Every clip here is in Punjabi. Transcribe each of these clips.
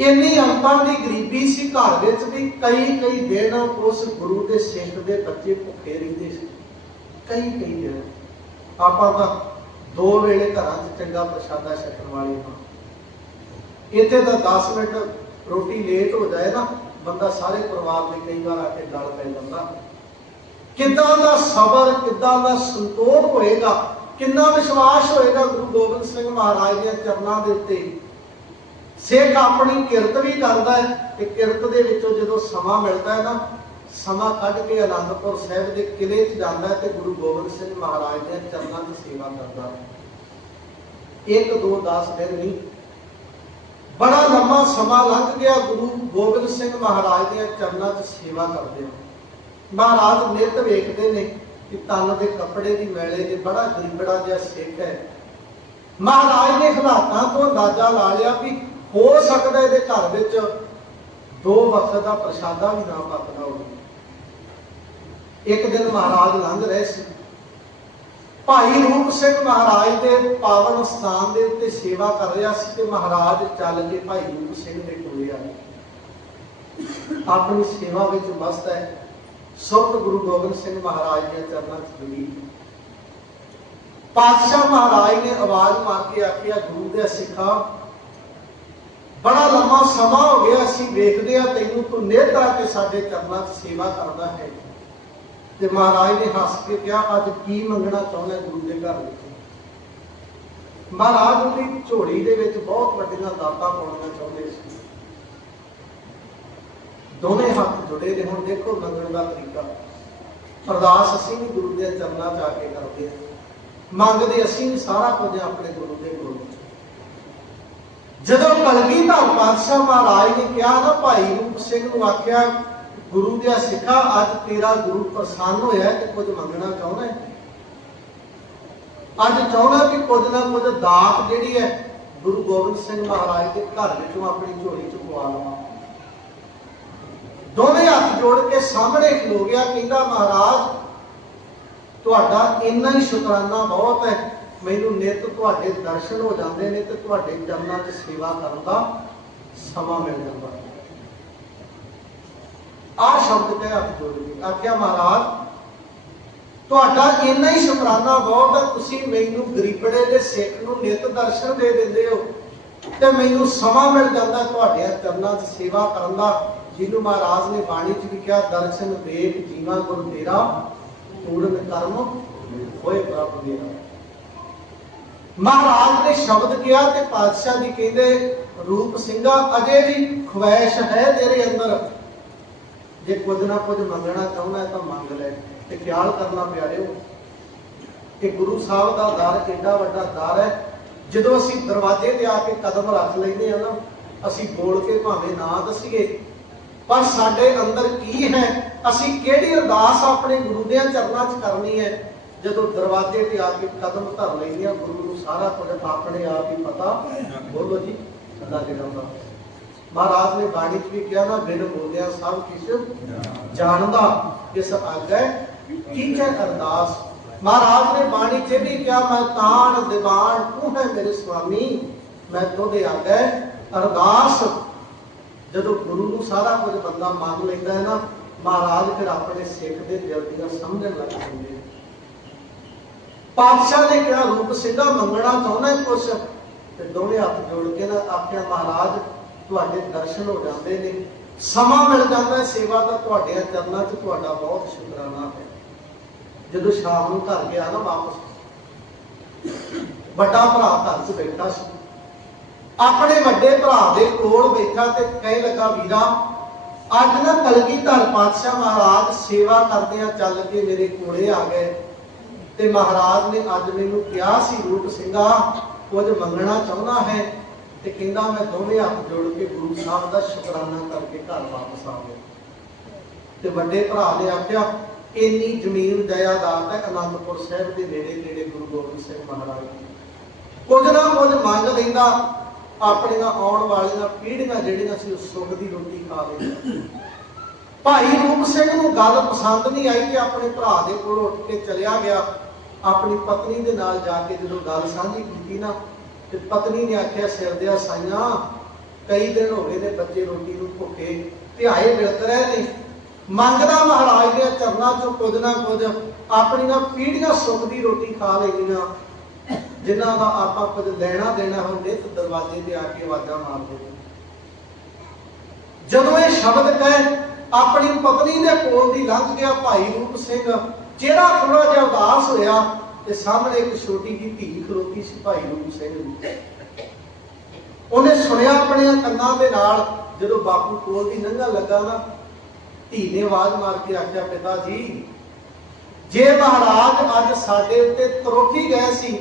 ਇੰਨੀ ਅੰਤਾਂ ਦੀ ਗਰੀਬੀ ਸੀ ਘਰ ਵਿੱਚ ਵੀ ਕਈ ਕਈ ਦਿਨ ਉਸ ਗੁਰੂ ਦੇ ਸਿੱਖ ਦੇ ਬੱਚੇ ਭੁੱਖੇ ਰਹਿੰਦੇ ਸੀ। ਕਈ ਕਈ ਦਿਨ। ਆਪਾਂ ਤਾਂ ਦੋ ਵੇਲੇ ਘਰਾਂ 'ਚ ਚੰਗਾ ਪ੍ਰਸ਼ਾਦਾ ਛਕਣ ਵਾਲੇ ਹਾਂ। ਇੱਥੇ ਤਾਂ 10 ਮਿੰਟ ਰੋਟੀ ਲੇਟ ਹੋ ਜਾਏ ਨਾ, ਬੰਦਾ ਸਾਰੇ ਪਰਿਵਾਰ ਦੇ ਕਈ ਵਾਰ ਆ ਕੇ ਗਲ ਪੈ ਜਾਂਦਾ। ਕਿੱਦਾਂ ਦਾ ਸਬਰ, ਕਿੱਦਾਂ ਦਾ ਸੰਤੋਖ ਹੋਏਗਾ, ਕਿੰਨਾ ਵਿਸ਼ਵਾਸ ਹੋਏਗਾ ਗੁਰੂ ਗੋਬਿੰਦ ਸਿੰਘ ਮਹਾਰਾਜ ਦੇ ਚਰਨਾਂ ਦੇ ਉੱਤੇ। ਸਿੱਖ ਆਪਣੀ ਕਿਰਤ ਵੀ ਕਰਦਾ ਹੈ ਤੇ ਕਿਰਤ ਦੇ ਵਿੱਚੋਂ ਜਦੋਂ ਸਮਾਂ ਮਿਲਦਾ ਹੈ ਨਾ, ਸਮਾਂ ਕੱਢ ਕੇ ਅਨੰਦਪੁਰ ਸਾਹਿਬ ਦੇ ਕਿਲੇ 'ਚ ਜਾਂਦਾ ਤੇ ਗੁਰੂ ਗੋਬਿੰਦ ਸਿੰਘ ਮਹਾਰਾਜ ਦੇ ਚਰਨਾਂ 'ਚ ਸੇਵਾ ਕਰਦਾ ਇੱਕ ਦੋ 10 ਦਿਨ ਨਹੀਂ। ਬੜਾ ਲੰਮਾ ਸਮਾਂ ਲੰਘ ਗਿਆ ਗੁਰੂ ਗੋਬਿੰਦ ਸਿੰਘ ਮਹਾਰਾਜ ਦੇ ਚਰਨਾਂ 'ਚ ਸੇਵਾ ਕਰਦੇ ਹੋ ਮਹਾਰਾਜ ਨਿਤ ਵੇਖਦੇ ਨੇ ਕਿ ਤਨ ਦੇ ਕੱਪੜੇ ਦੀ ਮੈਲੇ ਦੇ ਬੜਾ ਗਰੀਬੜਾ ਜਿਹਾ ਸਿੱਖ ਹੈ। ਮਹਾਰਾਜ ਨੇ ਹਾਲਾਤਾਂ ਤੋਂ ਅੰਦਾਜ਼ਾ ਲਾ ਲਿਆ ਵੀ ਹੋ ਸਕਦਾ ਇਹਦੇ ਘਰ ਵਿੱਚ ਦੋ ਵਕਤ ਦਾ ਪ੍ਰਸ਼ਾਦਾ ਵੀ ਨਾ ਪੱਕਦਾ ਹੋਵੇ। ਇੱਕ ਦਿਨ ਮਹਾਰਾਜ ਲੰਘ ਰਹੇ ਸੀ। ਭਾਈ ਰੂਪ ਸਿੰਘ ਮਹਾਰਾਜ ਦੇ ਪਾਵਨ ਸਥਾਨ ਦੇ ਉੱਤੇ ਸੇਵਾ ਕਰ ਰਿਹਾ ਸੀ ਤੇ ਮਹਾਰਾਜ ਚੱਲ ਕੇ ਭਾਈ ਰੂਪ ਸਿੰਘ ਦੇ ਕੋਲੇ ਆਏ ਆਪਣੀ ਸੇਵਾ ਵਿੱਚ ਮਸਤ ਹੈ। ਸੁਰਤ ਗੁਰੂ ਗੋਬਿੰਦ ਸਿੰਘ ਮਹਾਰਾਜ ਦੇ ਚਰਨਾਂ 'ਚ ਮਿਲੀ। ਪਾਤਸ਼ਾਹ ਮਹਾਰਾਜ ਨੇ ਆਵਾਜ਼ ਮਾਰ ਕੇ ਆਖਿਆ, ਗੁਰੂ ਦੇ ਸਿੱਖਾ ਬੜਾ ਲੰਮਾ ਸਮਾਂ ਹੋ ਗਿਆ, ਅਸੀਂ ਵੇਖਦੇ ਆ ਤੈਨੂੰ ਤੂੰ ਨਿੱਤ ਕੇ ਸਾਡੇ ਚਰਨਾਂ 'ਚ ਸੇਵਾ ਕਰਦਾ ਹੈ। ਤੇ ਮਹਾਰਾਜ ਨੇ ਹੱਸ ਕੇ ਕਿਹਾ, ਅੱਜ ਕੀ ਮੰਗਣਾ ਚਾਹੁੰਦਾ ਗੁਰੂ ਦੇ ਘਰ ਵਿੱਚ? ਮਹਾਰਾਜ ਉਹਦੀ ਝੋਲੀ ਦੇ ਵਿੱਚ ਬਹੁਤ ਵੱਡੀਆਂ ਦਾਤਾਂ ਪਾਉਣੀਆਂ ਚਾਹੁੰਦੇ ਸੀ। ਦੋਨੇ ਹੱਥ ਜੁੜੇ ਨੇ, ਹੁਣ ਦੇਖੋ ਮੰਗਣ ਦਾ ਤਰੀਕਾ। ਅਰਦਾਸ ਅਸੀਂ ਵੀ ਗੁਰੂ ਦੇ ਚਰਨਾਂ 'ਚ ਆ ਕੇ ਕਰਦੇ ਹਾਂ। ਮੰਗਦੇ ਅਸੀਂ ਵੀ ਸਾਰਾ ਕੁਝ ਆਪਣੇ ਗੁਰੂ ਦੇ ਜਦੋਂ ਕਲਗੀ ਕਲਗੀਧਰ ਪਾਤਸ਼ਾਹ ਮਹਾਰਾਜ ਨੇ ਕਿਹਾ ਨਾ ਭਾਈ ਰੂਪ ਸਿੰਘ ਨੂੰ ਆਖਿਆ, ਗੁਰੂ ਦੇ ਸਿੱਖਾ, ਅੱਜ ਤੇਰਾ ਗੁਰੂ ਪ੍ਰਸੰਨ ਹੋਇਆ ਤੇ ਕੁਝ ਮੰਗਣਾ ਚਾਹੁੰਦਾ ਹੈ? ਅੱਜ ਚਾਹੁੰਦਾ ਕਿ ਕੁਝ ਨਾ ਕੁਝ ਦਾਤ ਜਿਹੜੀ ਹੈ, ਗੁਰੂ ਗੋਬਿੰਦ ਸਿੰਘ ਮਹਾਰਾਜ ਦੇ ਘਰ ਵਿੱਚੋਂ ਆਪਣੀ ਝੋਲੀ ਚ ਪਵਾ ਲਵਾਂ। ਦੋਵੇਂ ਹੱਥ ਜੋੜ ਕੇ ਸਾਹਮਣੇ ਖਲੋ ਗਿਆ, ਕਹਿੰਦਾ, ਮਹਾਰਾਜ, ਤੁਹਾਡਾ ਇੰਨਾ ਹੀ ਸ਼ੁਕਰਾਨਾ ਬਹੁਤ ਹੈ ਮੈਨੂੰ ਨਿਤ ਤੁਹਾਡੇ ਦਰਸ਼ਨ ਹੋ ਜਾਂਦੇ ਨੇ ਤੇ ਤੁਹਾਡੇ ਚਰਨਾਂ 'ਚ ਸੇਵਾ ਕਰਨ ਦਾ ਸਮਾਂ ਮਿਲ ਜਾਂਦਾ। ਹੈ ਆ ਸ਼ਬਦ ਤੇ ਹੱਥ ਜੋੜ ਆਖਿਆ, ਮਹਾਰਾਜ, ਤੁਹਾਡਾ ਇੰਨਾ ਹੀ ਸ਼ੁਕਰਾਨਾ ਬਹੁਤ ਹੈ, ਤੁਸੀਂ ਮੈਨੂੰ ਗਰੀਬੜੇ ਦੇ ਸਿੱਖ ਨੂੰ ਨਿਤ ਦਰਸ਼ਨ ਦੇ ਦਿੰਦੇ ਹੋ ਤੇ ਮੈਨੂੰ ਸਮਾਂ ਮਿਲ ਜਾਂਦਾ ਤੁਹਾਡੇ ਚਰਨਾਂ 'ਚ ਸੇਵਾ ਕਰਨ ਦਾ। ਜਿਹਨੂੰ ਮਹਾਰਾਜ ਨੇ ਬਾਣੀ 'ਚ ਵੀ ਕਿਹਾ, ਦਰਸ਼ਨ ਵੇਖ ਜੀਵਾ ਗੁਰ ਤੇਰਾ, ਪੂਰਨ ਕਰਮ ਹੋਏ ਪ੍ਰਭ ਮੇਰਾ। ਮਹਾਰਾਜ ਨੇ ਸ਼ਬਦ ਕਿਹਾ ਤੇ ਪਾਤਸ਼ਾਹ ਜੀ ਕਹਿੰਦੇ, ਰੂਪ ਸਿੰਘਾ, ਅਜੇ ਵੀ ਖੁਆਇਸ਼ ਹੈ ਤੇਰੇ ਅੰਦਰ। ਜੇ ਕੁਝ ਨਾ ਕੁਝ ਮੰਗਣਾ ਚਾਹੁੰਦਾ ਤਾਂ ਮੰਗ ਲੈ ਤੇ ਖਿਆਲ ਕਰਨਾ ਪਿਆਰਿਓ, ਕਿ ਗੁਰੂ ਸਾਹਿਬ ਦਾ ਦਰ ਏਡਾ ਵੱਡਾ ਦਰ ਹੈ। ਜਦੋਂ ਅਸੀਂ ਦਰਵਾਜ਼ੇ ਤੇ ਆ ਕੇ ਕਦਮ ਰੱਖ ਲੈਂਦੇ ਆ ਨਾ, ਅਸੀਂ ਬੋਲ ਕੇ ਭਾਵੇਂ ਨਾ ਦਸੀਏ, ਪਰ ਸਾਡੇ ਅੰਦਰ ਕੀ ਹੈ? ਅਸੀਂ ਕਿਹੜੀ ਅਰਦਾਸ ਆਪਣੇ ਗੁਰੂ ਦੇ ਚਰਨਾਂ 'ਚ ਕਰਨੀ ਹੈ? ਜਦੋਂ ਦਰਵਾਜ਼ੇ ਤੇ ਆ ਕੇ ਕਦਮ ਧਰ ਲੈਂਦੇ ਆ ਗੁਰੂ ਸਾਰਾ ਕੁਝ ਆਪਣੇ ਆਪ ਹੀ ਪਤਾ। ਬੋਲੋ ਜੀ ਅੱਲਾ ਜਿਹੜਾ ਦਾ ਮਹਾਰਾਜ ਨੇ ਬਾਣੀ 'ਚ ਵੀ ਕਿਹਾ ਨਾ, ਬਿਨ ਬੋਲਿਆ ਸਭ ਕੁਝ ਜਾਣਦਾ, ਇਸ ਆਗੇ ਕੀ ਅਰਦਾਸ। ਮਹਾਰਾਜ ਨੇ ਬਾਣੀ 'ਚ ਵੀ ਕਿਹਾ, ਮੈਂ ਤਾਣ ਦੀਵਾਨ ਤੂੰ ਹੈ ਮੇਰੇ ਸੁਆਮੀ, ਮੈਂ ਤੁਹਾਡੇ ਆਗੇ ਅਰਦਾਸ। ਜਦੋਂ ਗੁਰੂ ਨੂੰ ਸਾਰਾ ਕੁਝ ਬੰਦਾ ਮੰਨ ਲੈਂਦਾ ਹੈ ਨਾ, ਮਹਾਰਾਜ ਫਿਰ ਆਪਣੇ ਸਿੱਖ ਦੇ ਦਿਲ ਦੀਆਂ ਸਮਝਣ ਲੱਗ ਪੈਂਦੇ ਪਾਤਸ਼ਾਹ ਨੇ ਕਿਹਾ, ਰੂਪ ਸਿੰਘਾ ਮੰਗਣਾ ਚਾਹੁੰਦਾ ਕੁਛ ਤੇ ਦੋਵੇਂ ਹੱਥ ਜੋੜ ਕੇ ਨਾ ਆਖਿਆ, ਮਹਾਰਾਜ, ਤੁਹਾਡੇ ਦਰਸ਼ਨ ਹੋ ਜਾਂਦੇ ਨੇ। ਸਮਾਂ ਮਿਲ ਜਾਂਦਾ, ਸੇਵਾ ਦਾ ਤੁਹਾਡੇ ਚਰਨਾਂ 'ਚ ਤੁਹਾਡਾ ਬਹੁਤ ਸ਼ੁਕਰਾਨਾ ਹੈ। ਜਦੋਂ ਸ਼ਾਮ ਨੂੰ ਘਰ ਗਿਆ ਨਾ ਵਾਪਸ, ਵੱਡਾ ਭਰਾ ਘਰ 'ਚ ਬੈਠਾ ਸੀ। ਆਪਣੇ ਵੱਡੇ ਭਰਾ ਦੇ ਕੋਲ ਬੈਠਾ ਤੇ ਕਹਿ ਲੱਗਾ, ਵੀਰਾ, ਅੱਜ ਨਾ ਕਲਗੀਧਰ ਪਾਤਸ਼ਾਹ ਮਹਾਰਾਜ ਸੇਵਾ ਕਰਦਿਆਂ ਚੱਲ ਕੇ ਮੇਰੇ ਕੋਲੇ ਆ ਗਏ। ਤੇ ਮਹਾਰਾਜ ਨੇ ਅੱਜ ਮੈਨੂੰ ਕਿਹਾ ਸੀ, ਰੂਪ ਸਿੰਘਾ, ਕੁਝ ਮੰਗਣਾ ਚਾਹੁੰਦਾ ਹੈ ਤੇ ਕਹਿੰਦਾ ਮੈਂ ਦੋਵੇਂ ਹੱਥ ਜੋੜ ਕੇ ਗੁਰੂ ਸਾਹਿਬ ਦਾ ਸ਼ੁਕਰਾਨਾ ਕਰਕੇ ਘਰ ਵਾਪਸ ਆ ਗਿਆ। ਤੇ ਵੱਡੇ ਭਰਾ ਨੇ ਆਖਿਆ, ਇੰਨੀ ਜ਼ਮੀਨ ਜਾਇਦਾਦ ਹੈ ਅਨੰਦਪੁਰ ਸਾਹਿਬ ਦੇ ਨੇੜੇ ਨੇੜੇ ਗੁਰੂ ਗੋਬਿੰਦ ਸਿੰਘ ਮਹਾਰਾਜ ਦੀ ਕੁਝ ਨਾ ਕੁਝ ਮੰਗ ਲੈਂਦਾ, ਆਪਣੀਆਂ ਆਉਣ ਵਾਲੀਆਂ ਪੀੜ੍ਹੀਆਂ ਜਿਹੜੀਆਂ ਸੀ ਉਹ ਸੁੱਖ ਦੀ ਰੋਟੀ ਖਾ ਲੈਂਦੀਆਂ ਭਾਈ ਰੂਪ ਸਿੰਘ ਨੂੰ ਗੱਲ ਪਸੰਦ ਨਹੀਂ ਆਈ ਕਿ ਆਪਣੇ ਭਰਾ ਦੇ ਕੋਲ ਉੱਠ ਕੇ ਚਲਿਆ ਗਿਆ। ਆਪਣੀ ਪਤਨੀ ਦੇ ਨਾਲ ਜਾ ਕੇ ਜਦੋਂ ਗੱਲ ਸਾਂਝੀ ਕੀਤੀ ਨਾ, ਤੇ ਪਤਨੀ ਨੇ ਆਖਿਆ, ਸਿਰ ਦਿਆ ਸਾਈਆਂ, ਕਈ ਦਿਨ ਹੋ ਗਏ ਨੇ ਬੱਚੇ ਰੋਟੀ ਨੂੰ ਭੁੱਖੇ ਧਿਆਏ ਮਿਲਤ ਰਹੇ ਨੇ। ਮੰਗਦਾ ਮਹਾਰਾਜ ਦੇ ਚਰਨਾਂ ਚੋਂ ਕੁਝ ਨਾ ਕੁਝ, ਆਪਣੀਆਂ ਪੀੜ੍ਹੀਆਂ ਸੁੱਖ ਦੀ ਰੋਟੀ ਖਾ ਲੈਣੀਆਂ ਜਿਨ੍ਹਾਂ ਦਾ ਆਪਾਂ ਕੁਝ ਲੈਣਾ ਦੇਣਾ ਹੁੰਦੇ ਤੇ ਦਰਵਾਜ਼ੇ ਤੇ ਆ ਕੇ ਆਵਾਜ਼ਾਂ ਮਾਰਦੇ ਜਦੋਂ ਇਹ ਸ਼ਬਦ ਕਹੇ ਆਪਣੀ ਪਤਨੀ ਦੇ ਕੋਲ ਦੀ ਲੰਘ ਗਿਆ ਭਾਈ ਰੂਪ ਸਿੰਘ ਜਿਹੜਾ ਥੋੜਾ ਜਿਹਾ ਉਦਾਸ ਹੋਇਆ ਤੇ ਸਾਹਮਣੇ ਇੱਕ ਛੋਟੀ ਜਿਹੀ ਧੀ ਖਲੋਤੀ ਸੀ ਭਾਈ ਰੂਪ ਸਿੰਘ ਦੀ। ਉਹਨੇ ਸੁਣਿਆ ਆਪਣੇ ਕੰਨਾਂ ਦੇ ਨਾਲ, ਜਦੋਂ ਬਾਪੂ ਕੋਲ ਦੀ ਲੰਘਾ ਲੱਗਾ ਨਾ, ਧੀ ਨੇ ਆਵਾਜ਼ ਮਾਰ ਕੇ ਆਖਿਆ, ਪਿਤਾ ਜੀ, ਜੇ ਮਹਾਰਾਜ ਅੱਜ ਸਾਡੇ ਉੱਤੇ ਤਰੋਠੀ ਗਏ ਸੀ,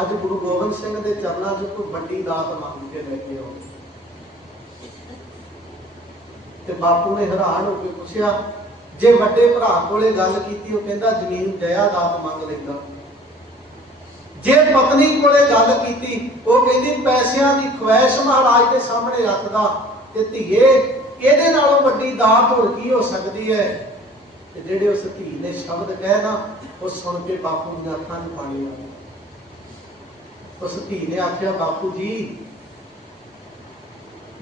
ਅੱਜ ਗੁਰੂ ਗੋਬਿੰਦ ਸਿੰਘ ਦੇ ਚਰਨਾਂ 'ਚ ਕੋਈ ਵੱਡੀ ਦਾਤ ਮੰਗ ਕੇ ਲੈ ਕੇ ਆਓ। ਤੇ ਬਾਪੂ ਨੇ ਹੈਰਾਨ ਹੋ ਕੇ ਪੁੱਛਿਆ ਜੇ ਵੱਡੇ ਭਰਾ ਕੋਲੇ ਗੱਲ ਕੀਤੀ, ਉਹ ਕਹਿੰਦਾ ਜ਼ਮੀਨ ਜਾਇਦਾਦ ਮੰਗ ਲੈਂਦਾ। ਜੇ ਪਤਨੀ ਕੋਲੇ ਗੱਲ ਕੀਤੀ, ਉਹ ਕਹਿੰਦੀ ਪੈਸਿਆਂ ਦੀ ਖੁਆਇਸ਼ ਮਹਾਰਾਜ ਦੇ ਸਾਹਮਣੇ ਰੱਖਦਾ ਤੇ ਧੀਏ, ਇਹਦੇ ਨਾਲੋਂ ਵੱਡੀ ਦਾਤ ਹੋਰ ਕੀ ਹੋ ਸਕਦੀ ਹੈ? ਤੇ ਜਿਹੜੇ ਉਸ ਧੀ ਨੇ ਸ਼ਬਦ ਕਹੇ ਨਾ, ਉਹ ਸੁਣ ਕੇ ਬਾਪੂ ਦੀਆਂ ਅੱਖਾਂ 'ਚ ਪਾਣੀ ਆ ਗਿਆ। ਉਸ ਧੀ ਨੇ ਆਖਿਆ, ਬਾਪੂ ਜੀ,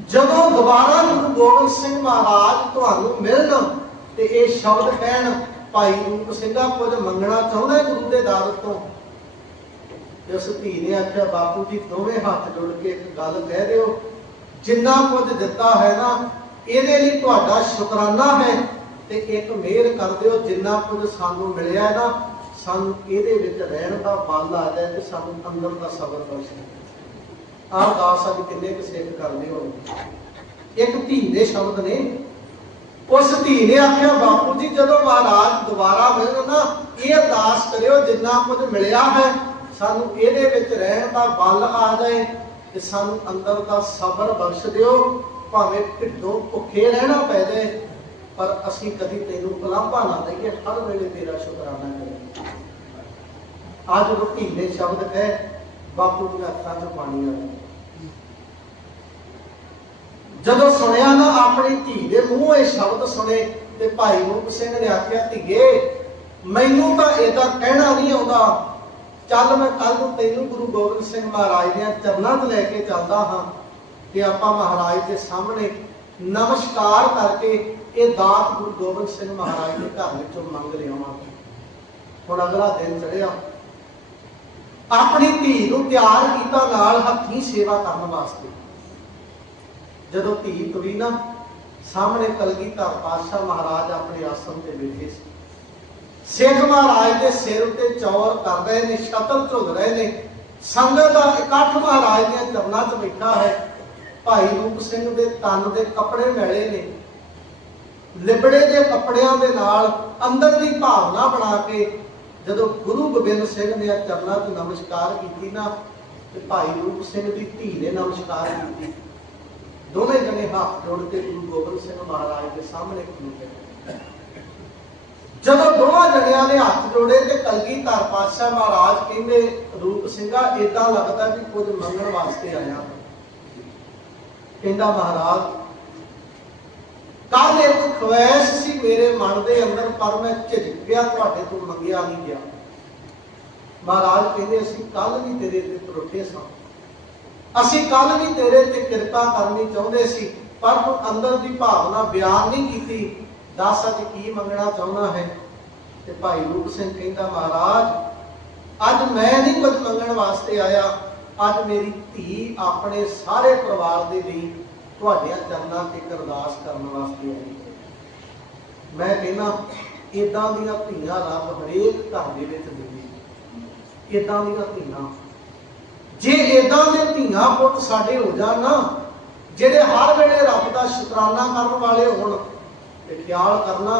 ਜਦੋਂ ਦੁਬਾਰਾ ਗੁਰੂ ਗੋਬਿੰਦ ਸਿੰਘ ਮਹਾਰਾਜ ਤੁਹਾਨੂੰ ਮਿਲਣ ਤੇ ਇਹ ਸ਼ਬਦ ਕਹਿਣ ਭਾਈ ਰੂਪ ਸਿੰਘਾ ਕੁਝ ਮੰਗਣਾ ਚਾਹੁੰਦਾ ਹੈ ਗੁਰੂ ਦੇ ਦਰ ਤੋਂ ਤੇ ਧੀ ਨੇ ਆਖਿਆ, ਬਾਪੂ ਜੀ, ਦੋਵੇਂ ਹੱਥ ਜੋੜ ਕੇ ਇੱਕ ਗੱਲ ਕਹਿ ਦਿਓ। ਜਿੰਨਾ ਕੁਝ ਦਿੱਤਾ ਹੈ ਨਾ, ਇਹਦੇ ਲਈ ਤੁਹਾਡਾ ਸ਼ੁਕਰਾਨਾ ਹੈ ਤੇ ਇੱਕ ਮਿਹਰ ਕਰ ਦਿਓ। ਜਿੰਨਾ ਕੁਝ ਸਾਨੂੰ ਮਿਲਿਆ ਹੈ ਨਾ, ਸਾਨੂੰ ਇਹਦੇ ਵਿੱਚ ਰਹਿਣ ਦਾ ਬਲ ਆ ਜਾਏ ਤੇ ਸਾਨੂੰ ਅੰਦਰ ਦਾ ਸਬਰ ਬਖਸ਼ ਦੇ ਆਹ ਦਾਸ ਅੱਜ ਕਿੰਨੇ ਕੁ ਸਿੱਖ ਕਰਦੇ ਹੋਣਗੇ। ਇੱਕ ਧੀ ਦੇ ਸ਼ਬਦ ਨੇ ਉਸ ਧੀ ਨੇ ਆਖਿਆ, ਬਾਪੂ ਜੀ, ਜਦੋਂ ਮਹਾਰਾਜ ਦੁਬਾਰਾ ਮਿਲਣ ਨਾ, ਇਹ ਅਰਦਾਸ ਕਰਿਓ ਜਿੰਨਾ ਕੁਝ ਮਿਲਿਆ ਹੈ। ਸਾਨੂੰ ਇਹਦੇ ਵਿੱਚ ਰਹਿਣ ਦਾ ਬਲ ਆ ਜਾਏ ਤੇ ਸਾਨੂੰ ਅੰਦਰ ਦਾ ਸਬਰ ਬਖਸ਼ ਦਿਓ। ਭਾਵੇਂ ਢਿੱਡੋਂ ਭੁੱਖੇ ਰਹਿਣਾ ਪੈ ਜਾਏ, ਪਰ ਅਸੀਂ ਕਦੀ ਤੈਨੂੰ ਕਲਾਂਭਾ ਨਾ ਦਈਏ। ਹਰ ਵੇਲੇ ਤੇਰਾ ਸ਼ੁਕਰਾਨਾ ਕਰੀਏ। ਅੱਜ ਉਹ ਧੀ ਨੇ ਸ਼ਬਦ ਕਹੇ ਬਾਪੂ ਦੀਆਂ ਅੱਖਾਂ 'ਚ ਪਾਣੀ ਆ ਗਿਆ ਜਦੋਂ ਸੁਣਿਆ ਨਾ ਆਪਣੀ ਧੀ ਦੇ ਮੂੰਹ ਇਹ ਸ਼ਬਦ ਸੁਣੇ ਤੇ ਭਾਈ ਰੂਪ ਸਿੰਘ ਨੇ ਆਖਿਆ, ਧੀਏ, ਮੈਨੂੰ ਤਾਂ ਇਹਦਾ ਕਹਿਣਾ ਨਹੀਂ ਆਉਂਦਾ। ਚੱਲ ਮੈਂ ਕੱਲ ਨੂੰ ਤੈਨੂੰ ਗੁਰੂ ਗੋਬਿੰਦ ਸਿੰਘ ਮਹਾਰਾਜ ਦੇ ਚਰਨਾਂ 'ਚ ਲੈ ਕੇ ਚੱਲਦਾ ਹਾਂ ਤੇ ਆਪਾਂ ਮਹਾਰਾਜ ਦੇ ਸਾਹਮਣੇ ਨਮਸਕਾਰ ਕਰਕੇ ਇਹ ਦਾਤ ਗੁਰੂ ਗੋਬਿੰਦ ਸਿੰਘ ਮਹਾਰਾਜ ਦੇ ਘਰ ਵਿੱਚੋਂ ਮੰਗ ਲਿਆਵਾਂਗੇ ਹੁਣ ਅਗਲਾ ਦਿਨ ਚੜਿਆ ਆਪਣੀ ਧੀ ਨੂੰ ਤਿਆਰ ਕੀਤਾ ਨਾਲ ਹੱਥੀਂ ਸੇਵਾ ਕਰਨ ਵਾਸਤੇ। ਜਦੋਂ ਧੀ ਤੁਰੀ ਨਾ, ਸਾਹਮਣੇ ਕਲਗੀਧਰ ਪਾਤਸ਼ਾਹ ਮਹਾਰਾਜ ਆਪਣੇ ਆਸਣ ਤੇ ਬੈਠੇ ਸੀ। ਸਿੱਖ ਮਹਾਰਾਜ ਦੇ ਸਿਰ ਉੱਤੇ ਚੌਰ ਕਰ ਰਹੇ ਨੇ ਛਤਰ ਝੁੱਲ ਰਹੇ ਨੇ। ਸੰਗਤ ਦਾ ਇਕੱਠ ਮਹਾਰਾਜ ਦੀਆਂ ਚਰਨਾਂ 'ਚ ਬੈਠਾ ਹੈ। ਭਾਈ ਰੂਪ ਸਿੰਘ ਦੇ ਤਨ ਦੇ ਕੱਪੜੇ ਮੈਲੇ ਨੇ। ਲਿਬੜੇ ਦੇ ਕੱਪੜਿਆਂ ਦੇ ਨਾਲ ਅੰਦਰ ਦੀ ਭਾਵਨਾ ਬਣਾ ਕੇ ਜਦੋਂ ਗੁਰੂ ਗੋਬਿੰਦ ਸਿੰਘ ਨੇ ਚਰਨਾਂ 'ਚ ਨਮਸਕਾਰ ਕੀਤੀ ਨਾ, ਤੇ ਭਾਈ ਰੂਪ ਸਿੰਘ ਦੀ ਧੀ ਨੇ ਨਮਸਕਾਰ ਕੀਤੀ। ਦੋਵੇਂ ਜਣੇ ਹੱਥ ਜੋੜ ਕੇ ਗੁਰੂ ਗੋਬਿੰਦ ਸਿੰਘ ਮਹਾਰਾਜ ਦੇ ਸਾਹਮਣੇ ਖਲੋਤੇ ਜਦੋਂ ਦੋਵਾਂ ਜਣਿਆਂ ਨੇ ਹੱਥ ਜੋੜੇ ਤੇ ਕਲਗੀਧਰ ਪਾਤਸ਼ਾਹ ਮਹਾਰਾਜ ਕਹਿੰਦੇ, ਰੂਪ ਸਿੰਘਾ, ਏਦਾਂ ਲੱਗਦਾ ਵੀ ਕੁਝ ਮੰਗਣ ਵਾਸਤੇ ਆਇਆ। ਕਹਿੰਦਾ ਮਹਾਰਾਜ ਕੱਲ ਇੱਕ ਖੁਆਇਸ਼ ਸੀ ਮੇਰੇ ਮਨ ਦੇ ਅੰਦਰ, ਪਰ ਮੈਂ ਝਿਜਕ ਗਿਆ ਤੁਹਾਡੇ ਤੋਂ ਮੰਗਿਆ ਨਹੀਂ ਗਿਆ। ਮਹਾਰਾਜ ਕਹਿੰਦੇ, ਅਸੀਂ ਕੱਲ ਵੀ ਤੇਰੇ ਤੇ ਤਰੁੱਠੇ ਸਾਂ ਅਸੀਂ ਕੱਲ ਵੀ ਤੇਰੇ ਤੇ ਕਿਰਪਾ ਕਰਨੀ ਚਾਹੁੰਦੇ ਸੀ, ਪਰ ਤੂੰ ਅੰਦਰ ਦੀ ਭਾਵਨਾ ਬਿਆਨ ਨਹੀਂ ਕੀਤੀ। ਦੱਸ ਅੱਜ ਕੀ ਮੰਗਣਾ ਚਾਹੁੰਦਾ ਹੈ? ਤੇ ਭਾਈ ਰੂਪ ਸਿੰਘ ਕਹਿੰਦਾ, ਮਹਾਰਾਜ, ਅੱਜ ਮੈਂ ਨਹੀਂ ਕੁਝ ਮੰਗਣ ਵਾਸਤੇ ਆਇਆ। ਅੱਜ ਮੇਰੀ ਧੀ ਆਪਣੇ ਸਾਰੇ ਪਰਿਵਾਰ ਦੇ ਲਈ ਤੁਹਾਡਿਆਂ ਚਰਨਾਂ ਤੇ ਅਰਦਾਸ ਕਰਨ ਵਾਸਤੇ ਆਈ ਹੈ। ਮੈਂ ਕਹਿੰਦਾ ਇਦਾਂ ਦੀਆਂ ਧੀਆਂ ਰੱਬ ਹਰੇਕ ਘਰ ਦੇ ਵਿੱਚ ਦੇਵੇ ਇਦਾਂ ਦੀਆਂ ਧੀਆਂ ਜੇ ਇਦਾਂ ਦੇ ਧੀਆਂ ਪੁੱਤ ਸਾਡੇ ਹੋ ਜਾਣ ਨਾ, ਜਿਹੜੇ ਹਰ ਵੇਲੇ ਰੱਬ ਦਾ ਸ਼ੁਕਰਾਨਾ ਕਰਨ ਵਾਲੇ ਹੋਣ, ਤੇ ਖਿਆਲ ਕਰਨਾ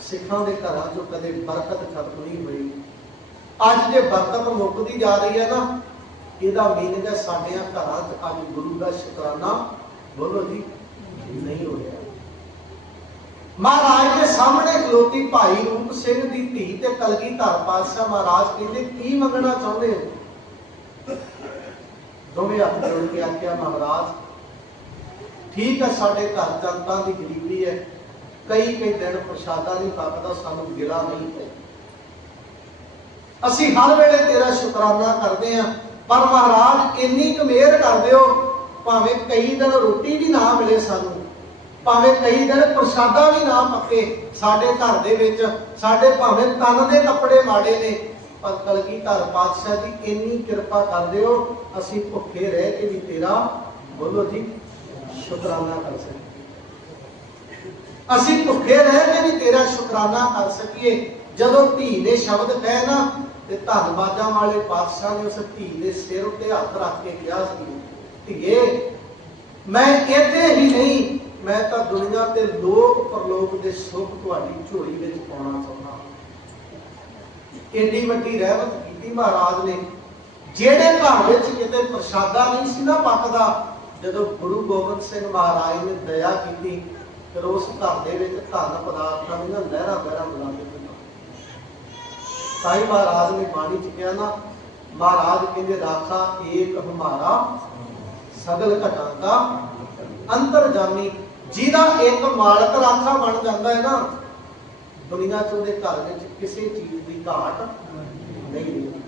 ਸਿੱਖਾਂ ਦੇ ਘਰਾਂ 'ਚੋਂ ਕਦੇ ਬਰਕਤ ਖਤਮ ਨਹੀਂ ਹੋਈ। ਅੱਜ ਜੇ ਬਰਕਤ ਮੁੱਕਦੀ ਜਾ ਰਹੀ ਹੈ ਨਾ, ਇਹਦਾ ਮੀਨਿੰਗ ਹੈ ਸਾਡਿਆਂ ਘਰਾਂ 'ਚ ਅੱਜ ਗੁਰੂ ਦਾ ਸ਼ੁਕਰਾਨਾ ਬੋਲੋ ਜੀ, ਨਹੀਂ ਹੋ ਰਿਹਾ। ਮਹਾਰਾਜ ਦੇ ਸਾਹਮਣੇ ਖਲੋਤੀ ਭਾਈ ਰੂਪ ਸਿੰਘ ਦੀ ਧੀ ਤੇ ਕਲਗੀਧਰ ਪਾਤਸ਼ਾਹ ਮਹਾਰਾਜ ਕਹਿੰਦੇ, ਕੀ ਮੰਗਣਾ ਚਾਹੁੰਦੇ ਹੋ? ਦੋਵੇਂ ਹੱਥ ਜੋੜ ਕੇ ਆਖਿਆ ਮਹਾਰਾਜ, ਠੀਕ ਹੈ, ਸਾਡੇ ਘਰ ਜਨਤਾ ਦੀ ਗਰੀਬੀ ਹੈ। ਕਈ ਕਈ ਦਿਨ ਪ੍ਰਸ਼ਾਦਾ ਨਹੀਂ ਪੱਕਦਾ ਸਾਨੂੰ ਗਿਲਾ ਨਹੀਂ ਹੈ ਅਸੀਂ ਹਰ ਵੇਲੇ ਤੇਰਾ ਸ਼ੁਕਰਾਨਾ ਕਰਦੇ ਹਾਂ, ਪਰ ਮਹਾਰਾਜ, ਇੰਨੀ ਕੁ ਮਿਹਰ ਕਰ ਦਿਓ, ਭਾਵੇਂ ਕਈ ਦਿਨ ਰੋਟੀ ਵੀ ਨਾ ਮਿਲੇ ਸਾਨੂੰ, ਭਾਵੇਂ ਕਈ ਦਿਨ ਪ੍ਰਸ਼ਾਦਾ ਵੀ ਨਾ ਪੱਕੇ ਸਾਡੇ ਘਰ ਦੇ ਵਿੱਚ, ਸਾਡੇ ਭਾਵੇਂ ਤਨ ਦੇ ਕੱਪੜੇ ਮਾੜੇ ਨੇ ਪਰ ਕਲਗੀ ਘਰ ਪਾਤਸ਼ਾਹ ਜੀ ਇੰਨੀ ਕਿਰਪਾ ਕਰ ਦਿਓ ਅਸੀਂ ਭੁੱਖੇ ਰਹਿ ਕੇ ਵੀ ਤੇਰਾ ਬੋਲੋ ਜੀ, ਸ਼ੁਕਰਾਨਾ ਕਰ ਸਕੀਏ। ਅਸੀਂ ਭੁੱਖੇ ਰਹਿ ਕੇ ਵੀ ਤੇਰਾ ਸ਼ੁਕਰਾਨਾ ਕਰ ਸਕੀਏ। ਜਦੋਂ ਧੀ ਨੇ ਸ਼ਬਦ ਕਹੇ ਨਾ, ਤੇ ਧੰਨਵਾਦਾਂ ਵਾਲੇ ਪਾਤਸ਼ਾਹ ਨੇ ਉਸ ਧੀ ਦੇ ਸਿਰ ਉੱਤੇ ਹੱਥ ਰੱਖ ਕੇ ਕਿਹਾ ਸੀ, ਧੀਏ, ਮੈਂ ਇੱਥੇ ਹੀ ਨਹੀਂ, ਮੈਂ ਤਾਂ ਦੁਨੀਆ ਤੇ ਲੋਕ ਪਰਲੋਕ ਦੇ ਸੁੱਖ ਤੁਹਾਡੀ ਝੋਲੀ ਵਿੱਚ ਪਾਉਣਾ ਚਾਹੁੰਦਾ ਏਡੀ ਵੱਡੀ ਰਹਿਮਤ ਕੀਤੀ ਮਹਾਰਾਜ ਨੇ। ਜਿਹੜੇ ਘਰ ਵਿੱਚ ਕਿਤੇ ਪ੍ਰਸ਼ਾਦਾ ਨਹੀਂ ਸੀ ਨਾ ਪੱਕਦਾ, ਜਦੋਂ ਗੁਰੂ ਗੋਬਿੰਦ ਸਿੰਘ ਮਹਾਰਾਜ ਨੇ ਦਇਆ ਕੀਤੀ, ਫਿਰ ਉਸ ਘਰ ਦੇ ਵਿੱਚ ਧਨ ਪਦਾਰਥਾਂ ਦੀਆਂ ਲਹਿਰਾਂ ਬਹਿਰਾਂ ਬੁਲਾ ਕੇ ਦਿੱਤਾ ਸਾਈ ਮਹਾਰਾਜ ਨੇ ਬਾਣੀ ਚ ਕਿਹਾ ਨਾ, ਮਹਾਰਾਜ ਕਹਿੰਦੇ, ਰਾਖਾ ਏਕ ਹਮਾਰਾ, ਸਗਲ ਘਟਾਂ ਦਾ ਅੰਤਰਜਾਮੀ ਜਿਹਦਾ ਇੱਕ ਮਾਲਕ ਰਾਖਾ ਬਣ ਜਾਂਦਾ ਹੈ ਨਾ ਦੁਨੀਆ ਚ ਉਹਦੇ ਘਰ ਵਿੱਚ ਕਿਸੇ ਚੀਜ਼ ਦੀ ਘਾਟ ਨਹੀਂ